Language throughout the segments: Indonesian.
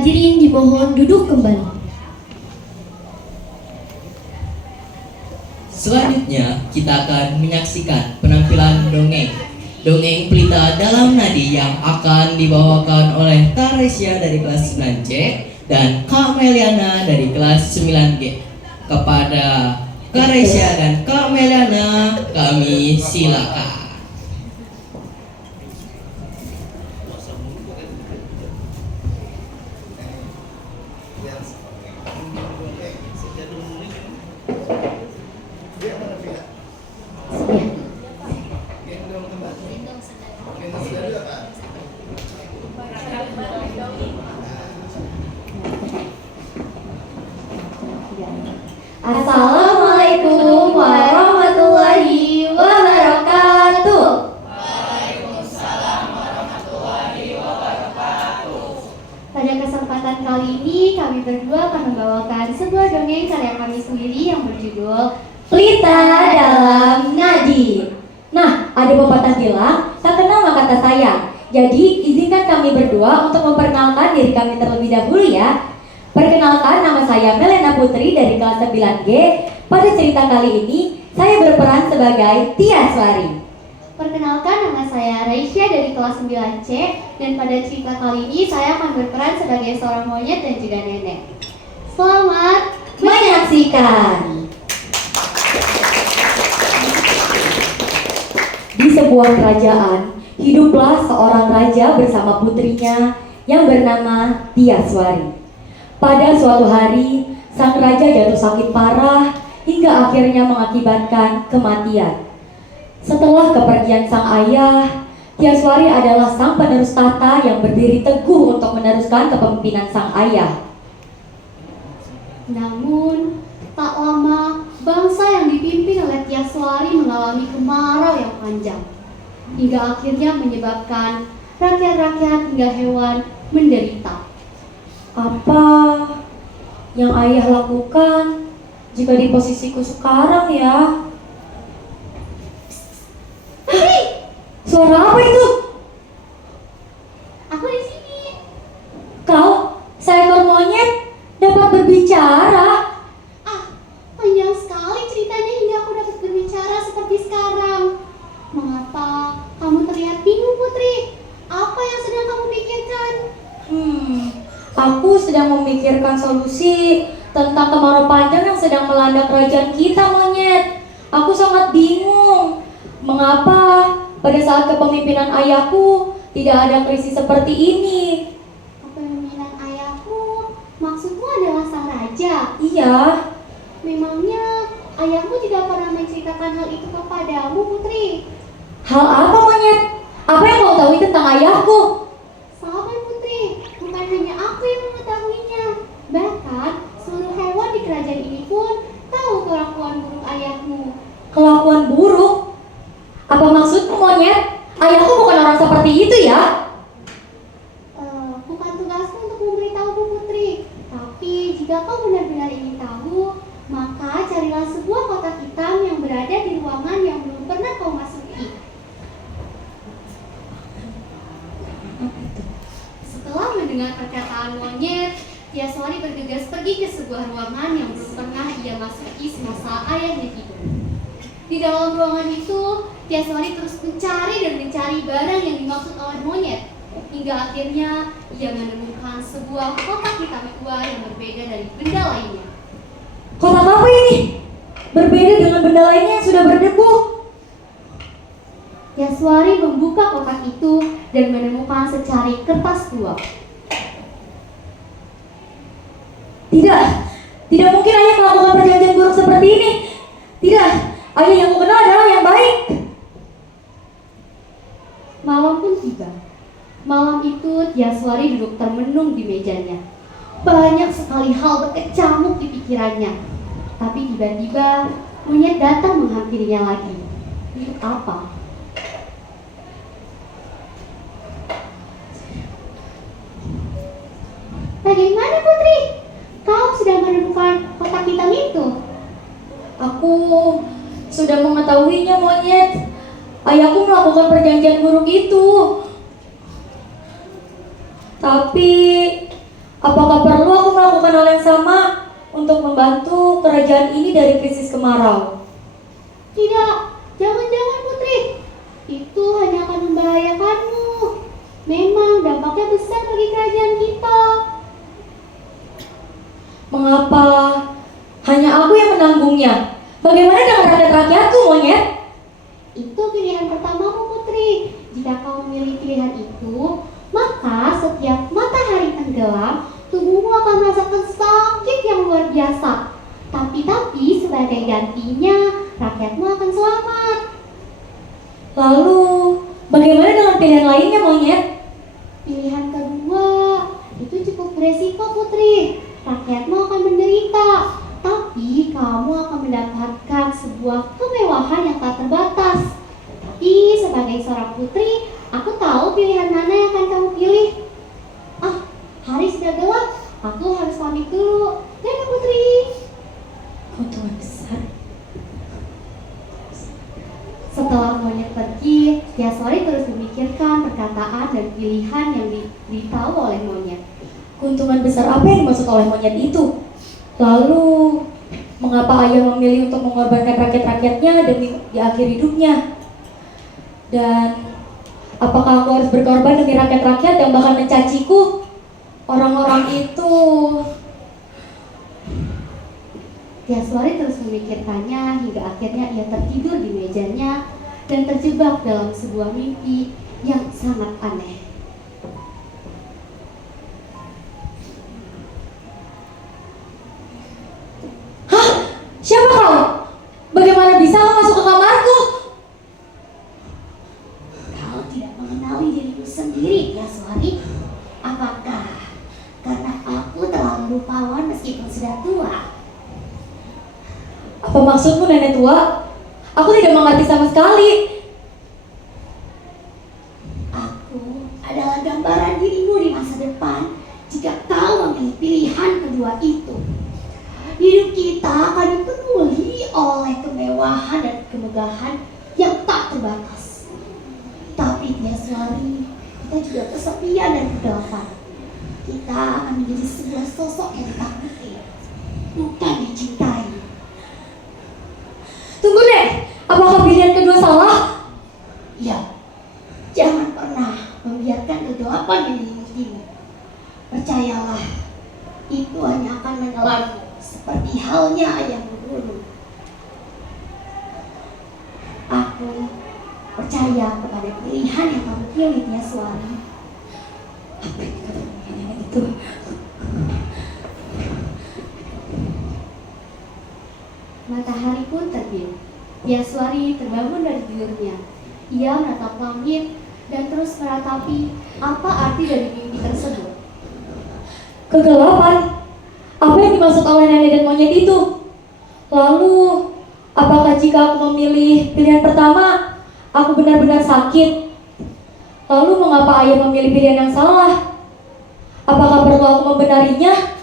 Hadirin dimohon duduk kembali. Selanjutnya kita akan menyaksikan penampilan dongeng Pelita Dalam Nadi yang akan dibawakan oleh Kak Resya dari kelas 9C dan Kak Meliana dari kelas 9G. Kepada Kak Resya dan Kak Meliana kami silakan. Assalamualaikum warahmatullahi wabarakatuh. Pada kesempatan kali ini kami berdua akan membawakan sebuah dongeng karya kami sendiri yang berjudul Pelita Dalam Nadi. Nah, ada pepatah bilang, tak kenal maka tak sayang. Jadi, izinkan kami berdua untuk memperkenalkan diri kami terlebih dahulu ya. Perkenalkan, nama saya Melena Putri dari kelas 9G. Pada cerita kali ini, saya berperan sebagai Tia Swari. Perkenalkan, nama saya Raisya dari kelas 9C. Dan pada cerita kali ini, saya akan berperan sebagai seorang monyet dan juga nenek. Selamat menyaksikan. Di sebuah kerajaan, hiduplah seorang raja bersama putrinya yang bernama Tia Swari. Pada suatu hari, sang raja jatuh sakit parah hingga akhirnya mengakibatkan kematian. Setelah kepergian sang ayah, Tia Swari adalah sang penerus tahta yang berdiri teguh untuk meneruskan kepemimpinan sang ayah. Namun, tak lama, bangsa yang dipimpin oleh Tia Swari mengalami kemarau yang panjang, hingga akhirnya menyebabkan rakyat-rakyat hingga hewan menderita. Apa yang ayah lakukan jika di posisiku sekarang ya? Suara apa itu? Aku di sini. Kau, seekor monyet, dapat berbicara? Panjang sekali ceritanya hingga aku dapat berbicara seperti sekarang. Mengapa kamu terlihat bingung, Putri? Apa yang sedang kamu pikirkan? Aku sedang memikirkan solusi tentang kemarau panjang yang sedang melanda kerajaan kita, monyet. Aku sangat bingung. Mengapa pada saat kepemimpinan ayahku tidak ada krisis seperti ini? Kepemimpinan ayahku? Maksudmu adalah sang raja? Iya. Memangnya ayahmu tidak pernah menceritakan hal itu kepadamu, Putri? Hal apa, monyet? Apa yang kau tahu tentang ayahku? Sabar, Putri. Bukan hanya aku yang mengetahuinya. Bahkan seluruh hewan di kerajaan ini pun tahu kelakuan buruk ayahmu. Kelakuan buruk? Apa maksudmu, monyet? Ayahku bukan orang seperti itu ya? Bukan tugasku untuk memberitahumu, Putri. Tapi jika kau benar-benar ingin tahu, maka carilah sebuah kotak hitam yang berada di ruangan yang belum pernah kau masuki. Setelah mendengar perkataan monyet, Tia Swari bergegas pergi ke sebuah ruangan yang belum pernah ia masuki semasa ayahnya tidur. Di dalam ruangan itu, Tia Swari terus mencari dan mencari barang yang dimaksud oleh monyet, hingga akhirnya ia menemukan sebuah kotak hitam tua yang berbeda dari benda lainnya. Kotak apa ini? Berbeda dengan benda lainnya yang sudah berdebu. Tia Swari membuka kotak itu dan menemukan secari kertas tua. Tidak mungkin ayah melakukan perjanjian buruk seperti ini. Tidak, ayah yang aku kenal adalah yang baik. Malam pun tiba. Malam itu Tia Swari duduk termenung di mejanya. Banyak sekali hal berkecamuk di pikirannya. Tapi tiba-tiba monyet datang menghampirinya lagi. Untuk apa? Bagaimana, Putri? Kau sudah menemukan kotak hitam itu? Aku sudah mengetahuinya, monyet. Ayahku melakukan perjanjian buruk itu. Tapi Apakah perlu aku melakukan hal yang sama untuk membantu kerajaan ini dari krisis kemarau? Tidak, jangan-jangan Putri. Itu hanya akan membahayakanmu. Memang dampaknya besar bagi kerajaan kita. Mengapa hanya aku yang menanggungnya? Bagaimana dengan rakyat-rakyatku, monyet? Itu pilihan pertamamu Putri. Jika kau memilih pilihan itu, maka setiap matahari tenggelam, tubuhmu akan merasakan sakit yang luar biasa. Tapi sebagai gantinya, rakyatmu akan selamat. Lalu, bagaimana dengan pilihan lainnya, monyet? Pilihan kedua, itu cukup beresiko Putri. Rakyatmu akan menderita, tapi kamu akan mendapatkan sebuah kemewahan yang tak terbatas. Tapi sebagai seorang putri, aku tahu pilihan mana yang akan kamu pilih. Hari sudah gelap, aku harus pamit dulu. Dadah Putri. Keuntungan besar. Setelah monyet pergi, Tiaswari terus memikirkan perkataan dan pilihan yang diberitahu oleh monyet. Keuntungan besar apa yang dimaksud oleh monyet itu? Lalu, mengapa ayah memilih untuk mengorbankan rakyat-rakyatnya demi di akhir hidupnya? Dan apakah aku harus berkorban demi rakyat-rakyat yang bahkan mencaciku? Orang-orang itu... Tiaswari terus memikirkannya hingga akhirnya ia tertidur di mejanya dan terjebak dalam sebuah mimpi yang sangat aneh. Hah? Siapa kau? Bagaimana bisa kau masuk ke kamarku? Kau tidak mengenali diriku sendiri, Tiaswari. Apakah karena aku terlalu rupawan meskipun sudah tua? Apa maksudmu, nenek tua? Aku tidak mengerti sama sekali. Aku adalah gambaran dirimu di masa depan jika kau memilih pilihan kedua itu. Hidup kita akan dipenuhi oleh kemewahan dan kemegahan yang tak terbatas. Tapi Tiaswari, kita juga kesepian dan kegelapan. Kita akan menjadi sebuah sosok yang ditakuti, bukan dicintai. Tunggu deh, apakah pilihan kedua salah? Ya, jangan pernah membiarkan kegelapan menyelimikimu. Percayalah, itu hanya akan menelanmu seperti halnya ayahmu dulu. Aku percaya kepada pilihan yang kamu pilih, Tiaswari. Apa yang dikatakan nenek itu? Matahari pun terbit. Tiaswari terbangun dari tidurnya. Ia menatap langit dan terus meratapi apa arti dari mimpi tersebut. Kegelapan? Apa yang dimaksud oleh nenek dan monyet itu? Lalu, apakah jika aku memilih pilihan pertama, aku benar-benar sakit? Lalu mengapa ayah memilih pilihan yang salah? Apakah perlu aku membenarinya?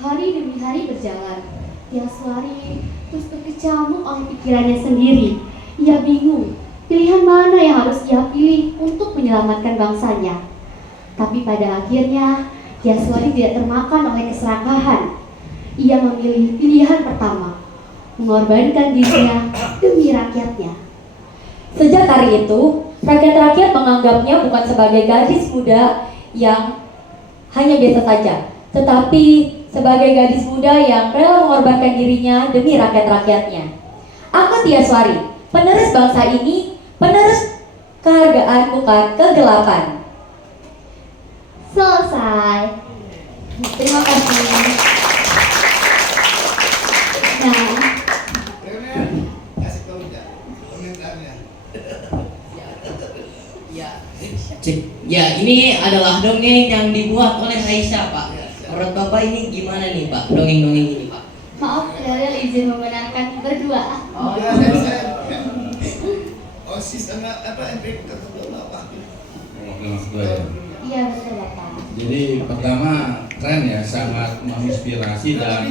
Hari demi hari berjalan. Tiaswari terus terkecamuk oleh pikirannya sendiri. Ia bingung pilihan mana yang harus ia pilih untuk menyelamatkan bangsanya. Tapi pada akhirnya Tiaswari tidak termakan oleh keserakahan. Ia memilih pilihan pertama, mengorbankan dirinya demi rakyatnya. Sejak hari itu, rakyat-rakyat menganggapnya bukan sebagai gadis muda yang hanya biasa saja, tetapi sebagai gadis muda yang rela mengorbankan dirinya demi rakyat-rakyatnya. Aku Tiaswari, penerus bangsa ini, penerus kehargaan bukan kegelapan. Selesai. Terima kasih. Nah, kasih tahu ya komentarnya. Ya, ini adalah dongeng yang dibuat oleh Aisyah, Pak. Menurut Bapak ini gimana nih, Pak? Dongeng-dongeng ini, Pak? maaf Daryl izin membenarkan berdua. Oh, Ya, saya. Oh, sistem apa entry ketentuan apa? Mas gue ya. Iya betul Bapak. Jadi pertama keren ya, sangat menginspirasi dan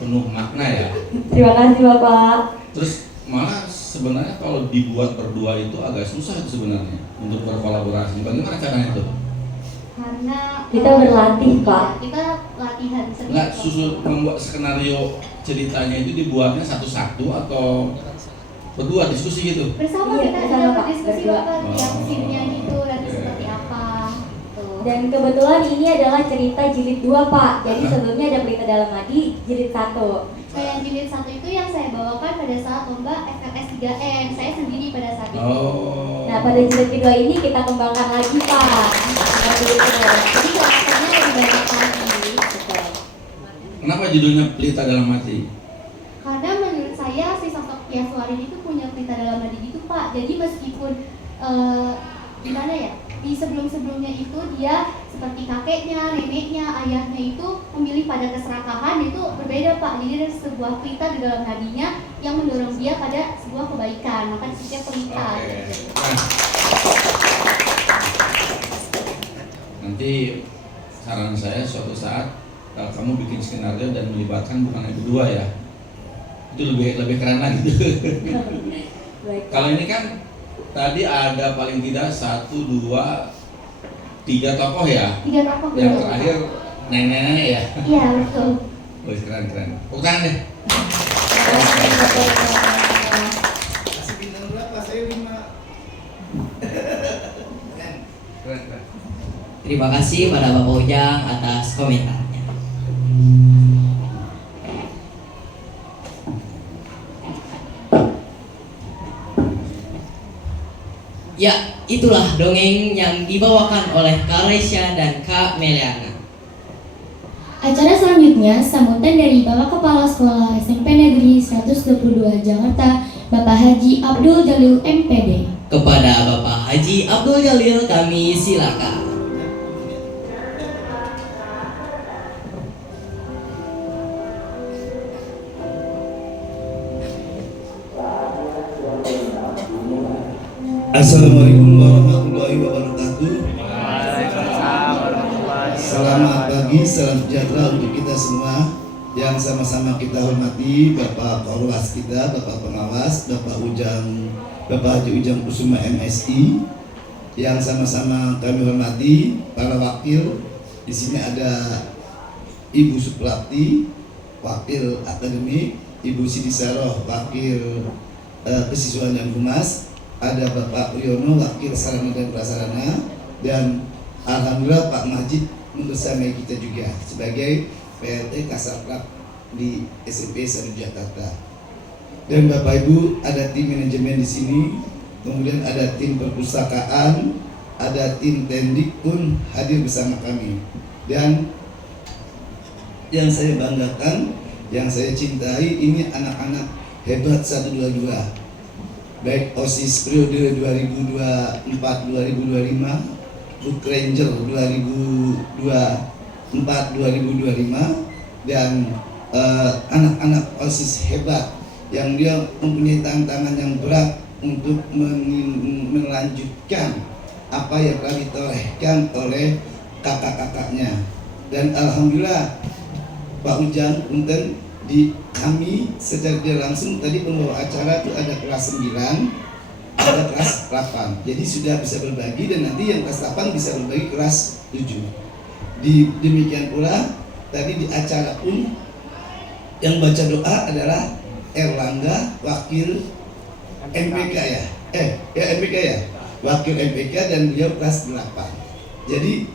penuh makna ya. Terima kasih Bapak. Terus malah sebenarnya kalau dibuat berdua itu agak susah itu sebenarnya untuk berkolaborasi. Bagaimana caranya itu? Karena Kita berlatih, Pak. Kita latihan sendiri. Enggak, membuat skenario ceritanya itu dibuatnya satu-satu atau berdua diskusi gitu? Bersama Iya, kita bersama, ada Pak. berdiskusi Berdua. Bapak tiap Oh. scene-nya gitu nanti Oke. seperti apa. Tuh. Dan kebetulan ini adalah cerita jilid 2 Pak. Jadi Hah? sebelumnya ada Pelita Dalam Hati jilid 1. Kayak yang jilid 1 itu yang saya bawakan pada saat lomba FFS 3M. Saya sendiri pada saat itu. Oh. Nah pada jilid kedua ini kita kembangkan lagi Pak. Nah, jilid kedua. Jadi karakternya lebih banyak lagi. Betul. Kenapa judulnya Pelita Dalam Hati? Karena menurut saya si sosok Yaswarin itu punya pelita dalam hati gitu Pak. Jadi meskipun gimana ya, di sebelum-sebelumnya itu dia seperti kakeknya, neneknya, ayahnya itu memilih pada keserakahan, itu berbeda Pak. Jadi ada sebuah pelita di dalam hatinya yang mendorong dia pada sebuah kebaikan. Maka disebutnya pelita. Oke. Nah, nanti saran saya suatu saat kamu bikin skenario dan melibatkan bukan hanya berdua ya. Itu lebih keren lagi. Baik. Kalau ini kan tadi ada paling tidak 1, 2, 3 tokoh ya. 3 tokoh Yang betul. terakhir nenek-nenek ya. Iya betul. Wih, keren. Tepuk tangan deh. Kasih bintang berapa? Saya 5. Keren. Terima kasih pada Bapak Ujang atas komentarnya. Ya, itulah dongeng yang dibawakan oleh Kak Resya dan Kak Meliana. Acara selanjutnya sambutan dari Bapak Kepala Sekolah SMP Negeri 122 Jakarta, Bapak Haji Abdul Jalil MPD. Kepada Bapak Haji Abdul Jalil kami silakan. Assalamualaikum warahmatullahi wabarakatuh. Selamat pagi, salam sejahtera untuk kita semua yang sama-sama kita hormati Bapak Korwas kita, Bapak Pengawas, Bapak Haji Ujang Kusuma MSI, yang sama-sama kami hormati para wakil. Di sini ada Ibu Suprapti, wakil akademik, Ibu Siti Saroh, wakil kesiswaan dan humas. Ada Bapak Priyono, wakil sarana dan prasarana, dan alhamdulillah Pak Majid membersamai kita juga sebagai PLT Kasarprap di SMP 1 Jakarta. Dan Bapak Ibu, ada tim manajemen di sini, kemudian ada tim perpustakaan, ada tim tendik pun hadir bersama kami. Dan yang saya banggakan, yang saya cintai, ini anak-anak hebat 122. Baik OSIS periode 2024-2025, Book Ranger 2024-2025, dan anak-anak OSIS hebat yang dia mempunyai tantangan yang berat untuk melanjutkan apa yang telah ditorehkan oleh kakak-kakaknya. Dan alhamdulillah Pak Ujang punten di kami secara tidak langsung tadi pembawa acara itu ada kelas 9, ada kelas 8. Jadi sudah bisa berbagi, dan nanti yang kelas 8 bisa berbagi kelas 7. Demikian pula tadi di acara pun yang baca doa adalah Erlangga, wakil MPK ya. MPK ya. Wakil MPK, dan beliau kelas 8. Jadi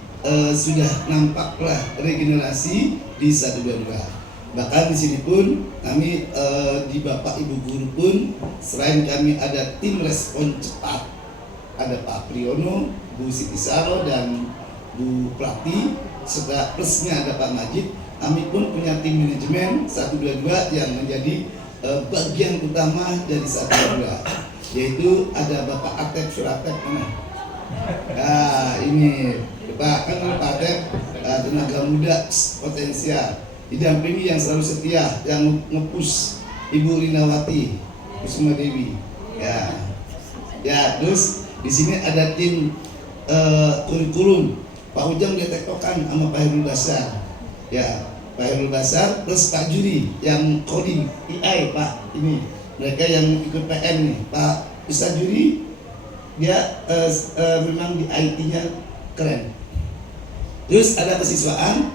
sudah nampaklah regenerasi di 122. Bahkan di sini pun kami di Bapak Ibu Guru pun, selain kami ada tim respon cepat, ada Pak Priyono, Bu Siti Saro, dan Bu Prati, serta plusnya ada Pak Majid. Kami pun punya tim manajemen 122 yang menjadi bagian utama dari 122, yaitu ada Bapak Atep Suratek. Nah ini Pak, kan Pak Atep tenaga muda potensial, didampingi yang selalu setia, yang ngepush Ibu Rinawati Kusuma Dewi. Ya, terus di sini ada tim kurikulum. Pak Ujang dia tektokan sama Pak Herul Basar. Ya, Pak Herul Basar plus Pak Juri yang coding AI Pak. Ini mereka yang ikut PM nih. Pak Ustaz Juri dia memang di IT-nya keren. Terus ada kesiswaan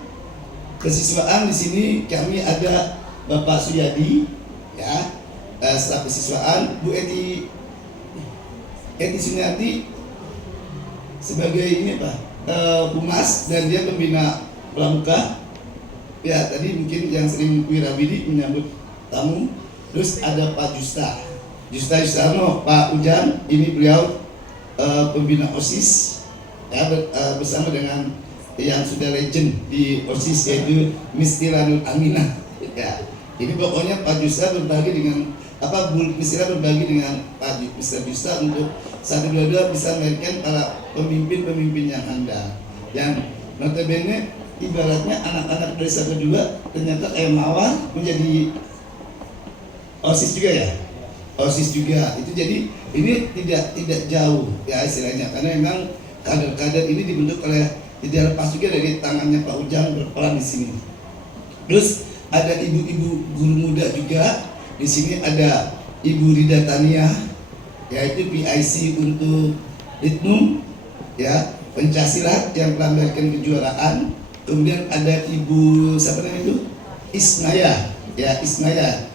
di sini kami ada Bapak Suyadi, ya, staf kesiswaan, Bu Eti Sunyati sebagai ini apa, humas, dan dia pembina pramuka. Ya, tadi mungkin yang sering wirawidi menyambut tamu. Terus ada Pak Justa Yustarno, Pak Ujan, ini beliau pembina OSIS, ya, bersama dengan yang sudah legend di OSIS, yaitu Mistira Nur Aminah. Ya, ini pokoknya Pak Justa berbagi dengan Mistira berbagi dengan Pak Justa untuk 122 bisa melahirkan para pemimpin yang handal. Yang notabene ibaratnya anak-anak dari 122 ternyata kayak Mawar menjadi OSIS juga ya. OSIS juga itu, jadi ini tidak jauh ya istilahnya, karena memang kader-kader ini dibentuk oleh, tidak lepas juga dari tangannya Pak Ujang berperan di sini. Terus ada ibu-ibu guru muda juga di sini, ada Ibu Rida Tania, yaitu PIC untuk Litnum, ya, pencaksilat yang telah melahirkan kejuaraan. Kemudian ada Ibu siapa namanya itu, Ismaya, ya, Ismaya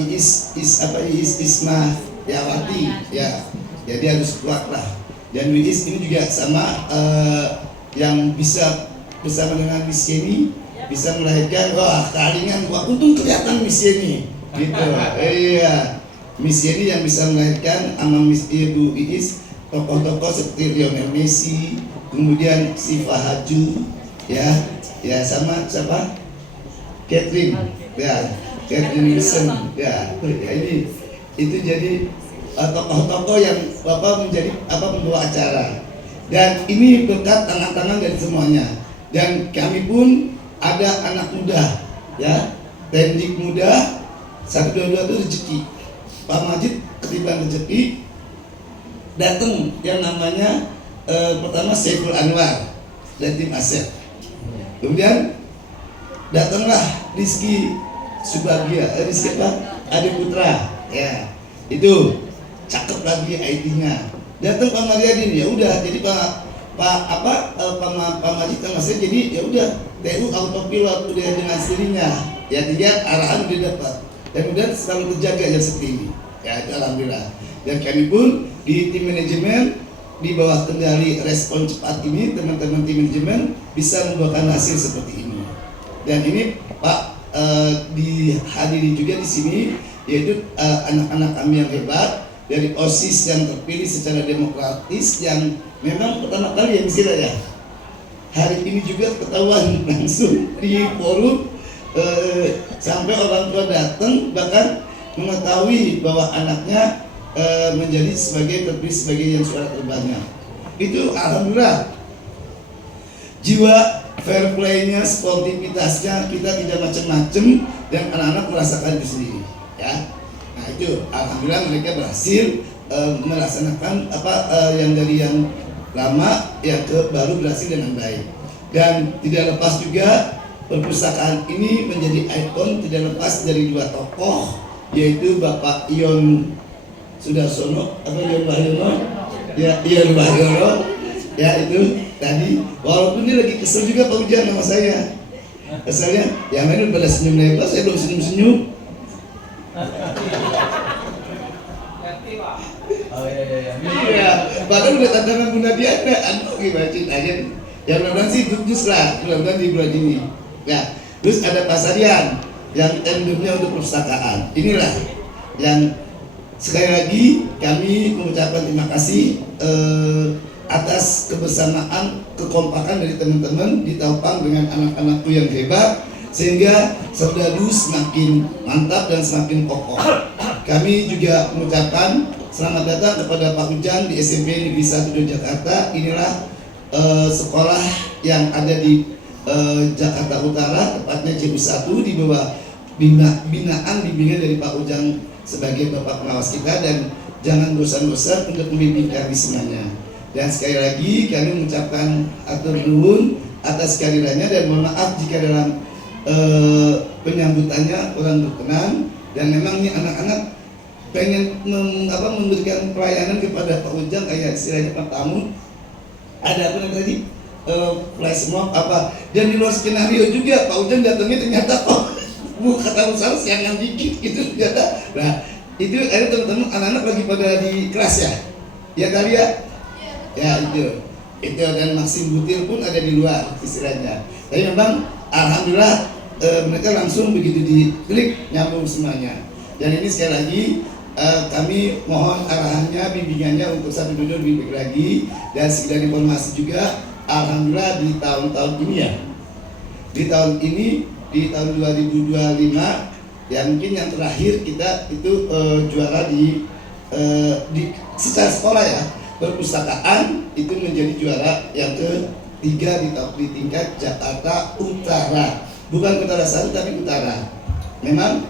Iis Ismayawati, ya, jadi harus kuat lah. Dan Wiis ini juga sama, yang bisa bersama dengan Miss Yeni bisa melahirkan, wah kalingan, wah untung kelihatan Miss Yeni gitu. Iya, Miss Yeni yang bisa melahirkan sama Miss Ibu Iis tokoh-tokoh seperti Lionel Messi, kemudian Siva Haju, ya sama siapa, Catherine, ya, Catherine Wilson, ya, ini itu jadi tokoh-tokoh yang menjadi pembawa acara. Dan ini berkat tangan-tangan dari semuanya. Dan kami pun ada anak muda, ya, teknik muda 122 itu rezeki. Pak Majid ketiban rezeki, datang yang namanya pertama Saiful Anwar dan tim Asep. Kemudian datanglah Rizky Subagia, Rizky Adi Putra, ya, itu cakep lagi IT-nya. Datang Pak Mariadin, ya udah, jadi Pak Majid sama saya, jadi ya udah TU autopilot udah dengan sendirinya, ya, tiga arahan udah dapat, dan kemudian selalu terjaga yang seperti ini, ya, itu alhamdulillah. Dan kami pun di tim manajemen di bawah kendali respon cepat ini, teman-teman tim manajemen bisa membuahkan hasil seperti ini. Dan ini Pak dihadiri juga di sini, yaitu anak-anak kami yang hebat dari OSIS yang terpilih secara demokratis, yang memang pertama kali yang bisa ya. Hari ini juga ketahuan langsung di forum, sampai orang tua datang bahkan mengetahui bahwa anaknya menjadi terpilih sebagai yang suara terbanyak. Itu alhamdulillah. Jiwa fair play-nya, sportivitasnya, kita tidak macam-macam, dan anak-anak merasakan itu sendiri, ya. Nah itu alhamdulillah mereka berhasil melaksanakan yang dari yang lama yang ke baru berhasil dengan baik. Dan tidak lepas juga perpustakaan ini menjadi ikon, tidak lepas dari dua tokoh, yaitu Bapak Ion Sudarsono atau Ion Wahyono, ya, Ion Wahyono, ya, itu tadi, walaupun dia lagi kesel juga Pak Ujang sama saya, keselnya yang lain udah senyum lebar, saya belum senyum-senyum. Oh iya. Iya, bahkan udah tantangan Bunda Diana, aduh gimana ceritanya. Yang mudah-mudahan sih jujur lah, mudah-mudahan di bulan ini. Nah, terus ada Pak Sadian yang endemnya untuk perpustakaan. Inilah yang sekali lagi kami mengucapkan terima kasih atas kebersamaan, kekompakan dari teman-teman di Taupang dengan anak-anakku yang hebat, sehingga Serdadu semakin mantap dan semakin kokoh. Kami juga mengucapkan selamat datang kepada Pak Ujang di SMP Negeri 1 Jakarta. Inilah sekolah yang ada di Jakarta Utara, tepatnya JU1, di bawah bimbingan dari Pak Ujang sebagai Bapak pengawas kita, dan jangan bosan-bosan untuk membimbing kami semuanya. Dan sekali lagi kami mengucapkan atur nuhun atas kehadirannya, dan mohon maaf jika dalam penyambutannya kurang berkenan. Dan memang ini anak-anak pengen memberikan pelayanan kepada Pak Ujang, kayak istilahnya Pak Tamu. Ada apa tadi? flash mob apa, dan di luar skenario juga Pak Ujang datangnya ternyata bu kata usaha siangan dikit gitu ternyata. Nah itu ada teman-teman anak-anak lagi pada di kelas ya kali ya itu dan Maxim Butir pun ada di luar istilahnya. Tapi memang alhamdulillah mereka langsung begitu diklik nyambung semuanya. Dan ini sekali lagi kami mohon arahannya, bimbingannya untuk satu duduk lebih baik lagi, dan sekedar informasi juga. Alhamdulillah di tahun-tahun ini di tahun 2025 ya mungkin yang terakhir kita itu juara di secara sekolah ya, perpustakaan itu menjadi juara yang ketiga di tingkat Jakarta Utara, bukan Utara 1 tapi Utara. Memang